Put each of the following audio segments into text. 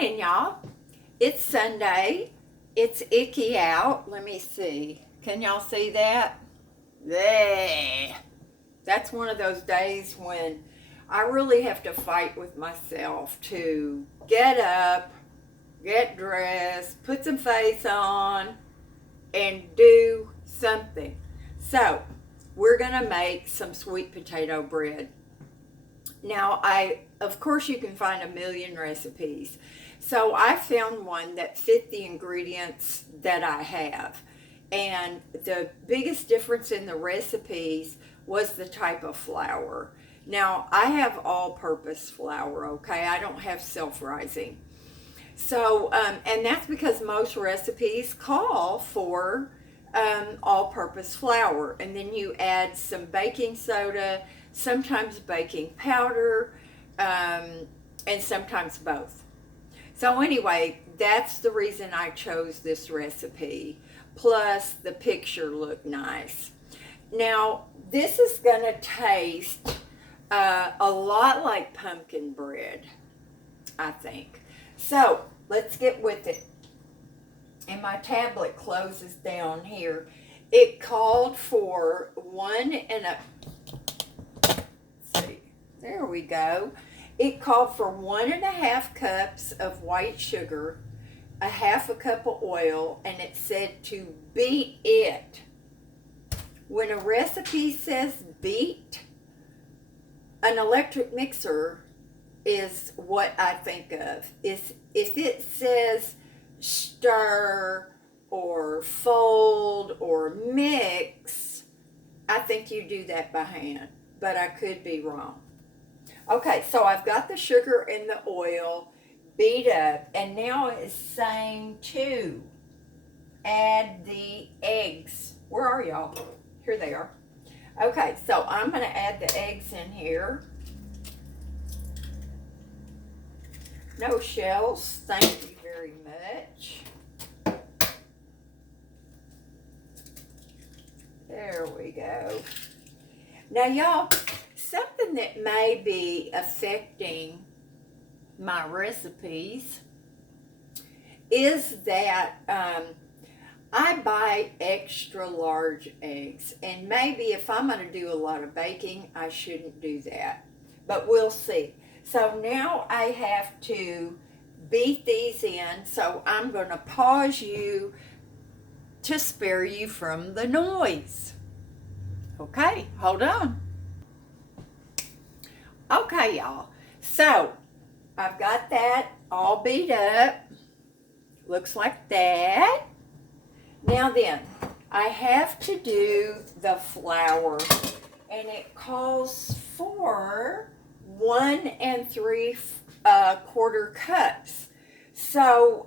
morning, y'all. It's Sunday. It's icky out. Let me see. Can y'all see that? There. That's one of those days when I really have to fight with myself to get up, get dressed, put some face on, and do something. So, we're going to make some sweet potato bread. Now, of course, you can find a million recipes. So I found one that fit the ingredients that I have. And the biggest difference in the recipes was the type of flour. Now, I have all-purpose flour, okay? I don't have self-rising. So, and that's because most recipes call for all-purpose flour. And then you add some baking soda, sometimes baking powder, and sometimes both. So anyway, that's the reason I chose this recipe. Plus, the picture looked nice. Now, this is going to taste a lot like pumpkin bread, I think. So, let's get with it. And my tablet closes down here. It called for there we go. It called for 1.5 cups of white sugar, a half a cup of oil, and it said to beat it. When a recipe says beat, an electric mixer is what I think of. If it says stir or fold or mix, I think you do that by hand, but I could be wrong. Okay, so I've got the sugar and the oil beat up, and now it's saying to add the eggs. Where are y'all? Here they are. Okay, so I'm going to add the eggs in here. No shells, thank you very much. There we go. Now, y'all, something that may be affecting my recipes is that I buy extra large eggs, and maybe if I'm going to do a lot of baking, I shouldn't do that, but we'll see. So now I have to beat these in, so I'm going to pause you to spare you from the noise. Okay, hold on. Okay, y'all, so I've got that all beat up. Looks like that. Now then, I have to do the flour, and it calls for 1 3/4 cups. So,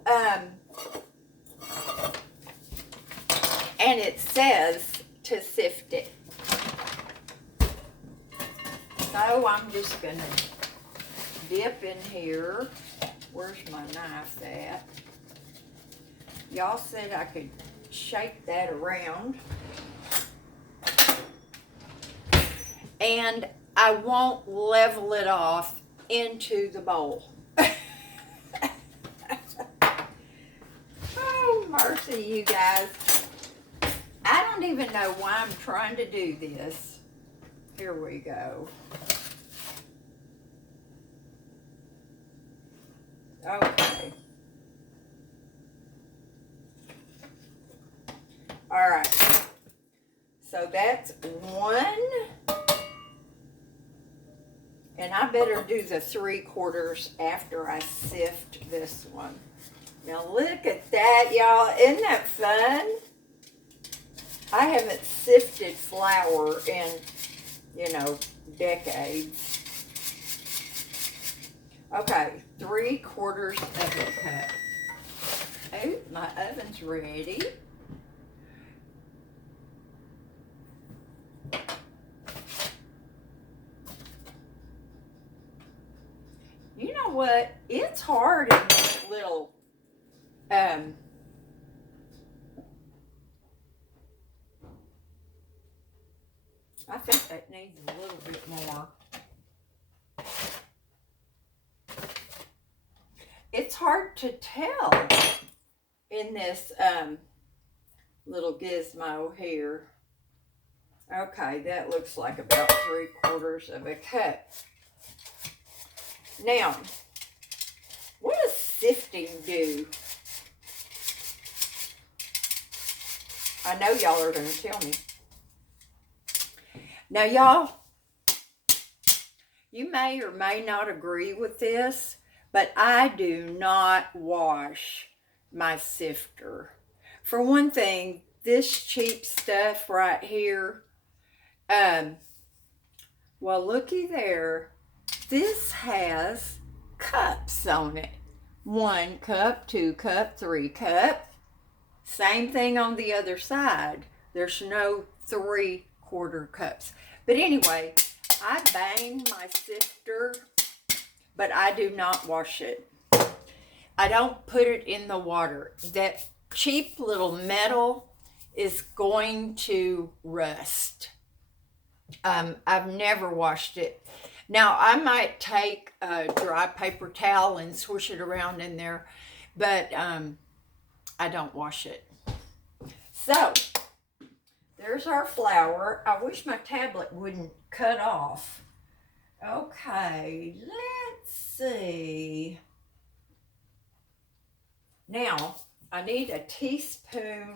and it says to sift it. So I'm just going to dip in here. Where's my knife at? Y'all said I could shake that around. And I won't level it off into the bowl. Oh, mercy, you guys. I don't even know why I'm trying to do this. Here we go. Okay. All right. So that's 1. And I better do the 3/4 after I sift this one. Now look at that, y'all. Isn't that fun? I haven't sifted flour in, decades. Okay, 3/4 of a cup. Oh, my oven's ready. You know what? It's hard in this little, I think that needs a little bit more. it's hard to tell in this little gizmo here. Okay, that looks like about 3/4 of a cup. Now, what does sifting do? I know y'all are going to tell me. Now, y'all, you may or may not agree with this, but I do not wash my sifter. For one thing, this cheap stuff right here, well, looky there. This has cups on it. 1 cup, 2 cup, 3 cup. Same thing on the other side. There's no 3/4 cups. But anyway, I bang my sifter, but I do not wash it. I don't put it in the water. That cheap little metal is going to rust. I've never washed it. Now, I might take a dry paper towel and swish it around in there, but I don't wash it. So, there's our flour. I wish my tablet wouldn't cut off. Okay, let's see. Now, I need a teaspoon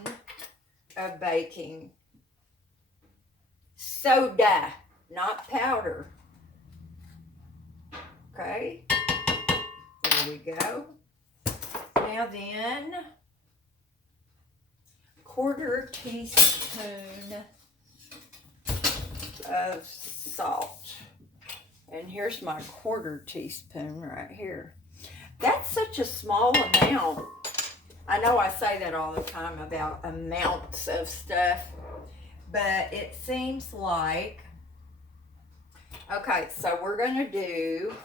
of baking soda, not powder. Okay, there we go. Now then, 1/4 teaspoon of salt. And here's my 1/4 teaspoon right here. That's such a small amount. I know I say that all the time about amounts of stuff, but it seems like, okay, so we're going to do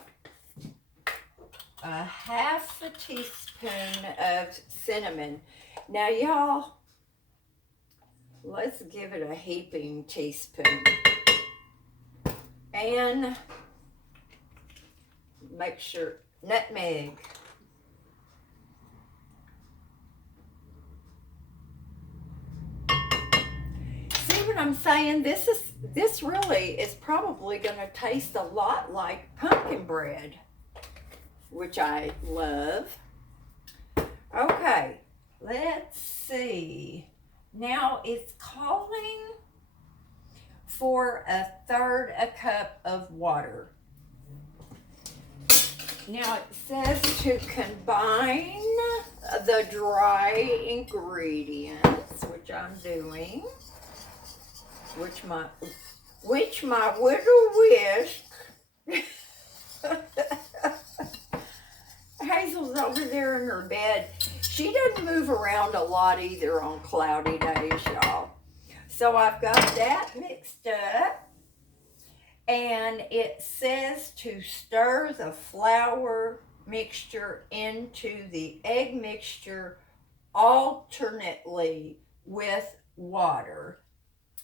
a 1/2 teaspoon of cinnamon. Now, y'all, let's give it a heaping teaspoon. And make sure, nutmeg. See what I'm saying? This really is probably going to taste a lot like pumpkin bread, which I love. Okay, let's see. Now it's calling for 1/3 a cup of water. Now it says to combine the dry ingredients, which I'm doing, which my widow whisk. Hazel's over there in her bed. She doesn't move around a lot either on cloudy days, y'all. So I've got that mixed up. And it says to stir the flour mixture into the egg mixture alternately with water.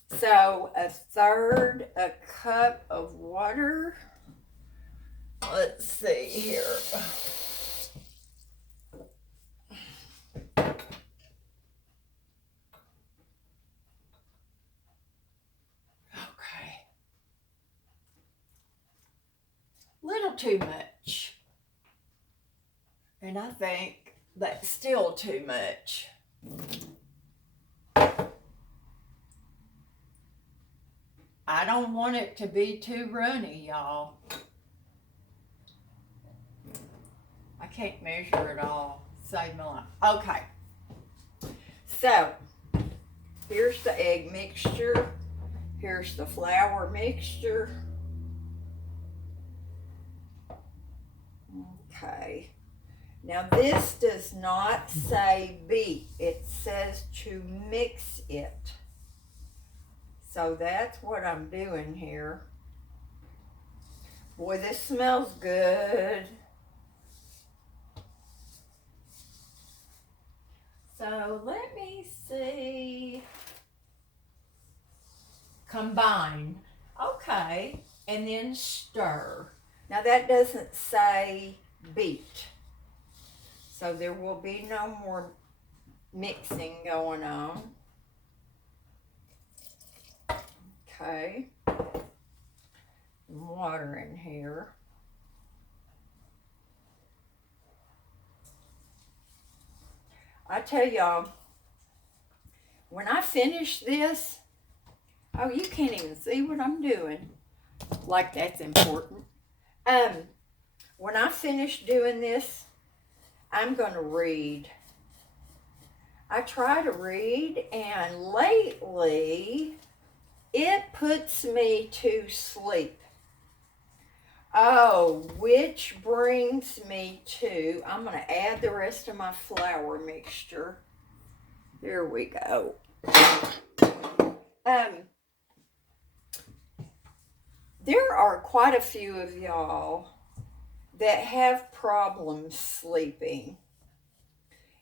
So 1/3 a cup of water. Let's see here. Little too much. And I think that's still too much. I don't want it to be too runny, y'all. I can't measure it all. Save my life. Okay. So, here's the egg mixture. Here's the flour mixture. Okay, now this does not say beat, it says to mix it. So that's what I'm doing here. Boy, this smells good. So let me see. Combine. Okay, and then stir. Now that doesn't say beat. So there will be no more mixing going on. Okay. Water in here. I tell y'all, when I finish this, oh, you can't even see what I'm doing. Like that's important. When I finish doing this, I'm going to read. I try to read, and lately, it puts me to sleep. Oh, which brings me to, I'm going to add the rest of my flour mixture. There we go. There are quite a few of y'all that have problems sleeping.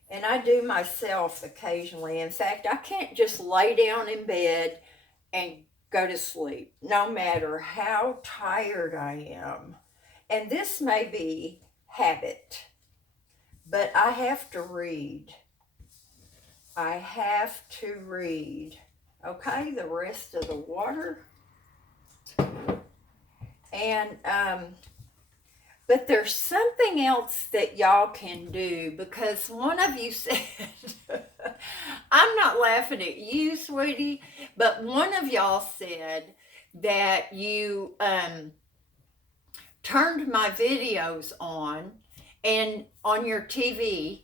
And I do myself occasionally. In fact, I can't just lay down in bed and go to sleep, no matter how tired I am. And this may be habit, but I have to read. I have to read. Okay, the rest of the water. And, but there's something else that y'all can do, because one of you said, I'm not laughing at you, sweetie, but one of y'all said that you turned my videos on and on your TV,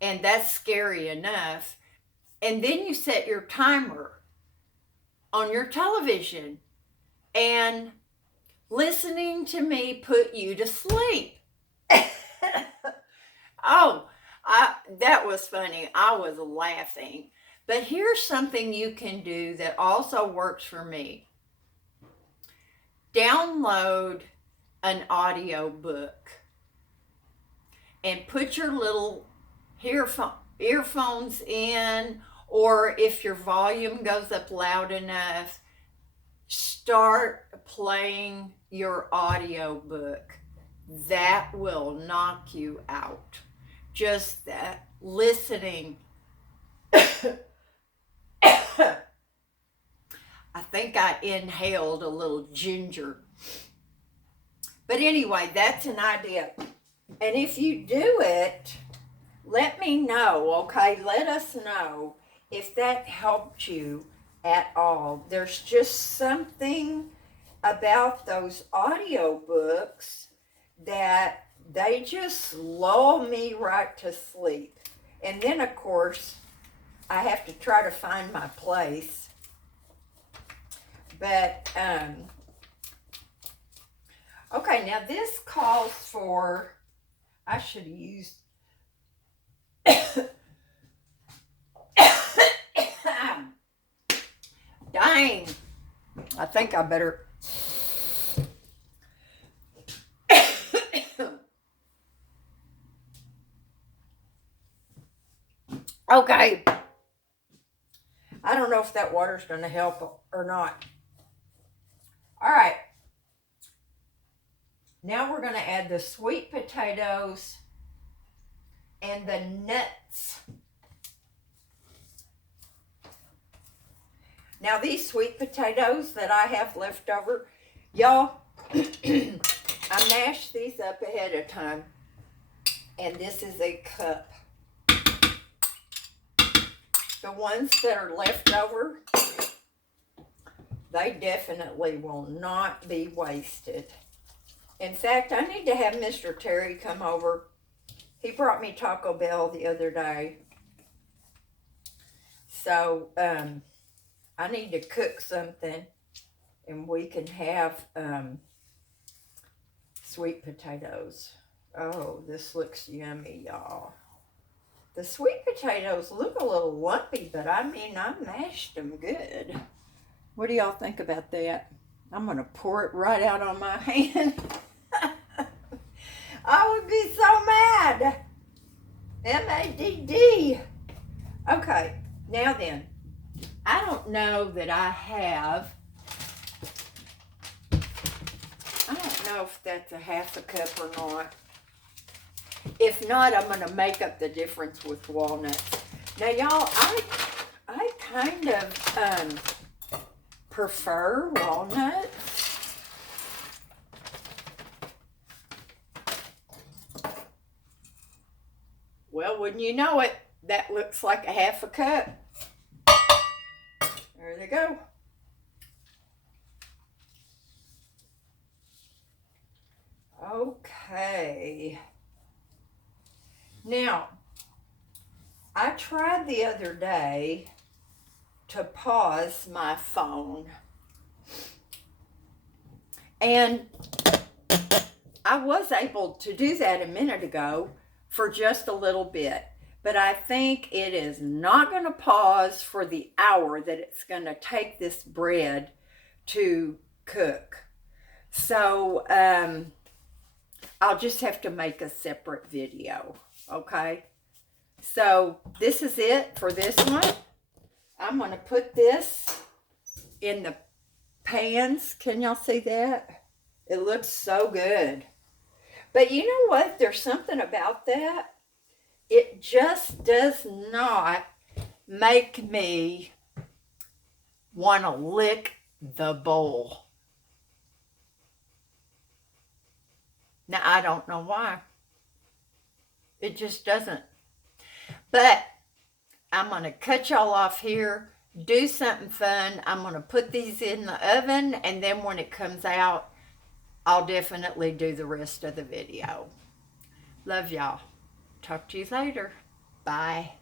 and that's scary enough. And then you set your timer on your television, and listening to me put you to sleep. Oh, that was funny. I was laughing. But here's something you can do that also works for me. Download an audio book and put your little earphones in, or if your volume goes up loud enough, start playing your audio book. That will knock you out. Just that listening. I think I inhaled a little ginger. But anyway, that's an idea. And if you do it, let me know, okay? Let us know if that helped you at all. There's just something about those audio books that they just lull me right to sleep. And then, of course, I have to try to find my place. But, okay, now this calls for, I should have used, dang, I think I better, okay, I don't know if that water's going to help or not. All right, now we're going to add the sweet potatoes and the nuts. Now these sweet potatoes that I have left over, y'all, I mashed these up ahead of time, and this is a cup. The ones that are left over, they definitely will not be wasted. In fact, I need to have Mr. Terry come over. He brought me Taco Bell the other day. So, I need to cook something, and we can have sweet potatoes. Oh, this looks yummy, y'all. The sweet potatoes look a little lumpy, but I mean, I mashed them good. What do y'all think about that? I'm going to pour it right out on my hand. I would be so mad. M-A-D-D. Okay, now then, I don't know that I have, I don't know if that's a half a cup or not. If not, I'm going to make up the difference with walnuts. Now, y'all, I kind of prefer walnuts. Well, wouldn't you know it, that looks like a half a cup. There they go. Okay. Now, I tried the other day to pause my phone, and I was able to do that a minute ago for just a little bit, but I think it is not going to pause for the hour that it's going to take this bread to cook. So I'll just have to make a separate video, okay? So this is it for this one. I'm going to put this in the pans. Can y'all see that? It looks so good. But you know what? There's something about that. It just does not make me want to lick the bowl. Now, I don't know why. It just doesn't. But I'm going to cut y'all off here, do something fun. I'm going to put these in the oven, and then when it comes out, I'll definitely do the rest of the video. Love y'all. Talk to you later. Bye.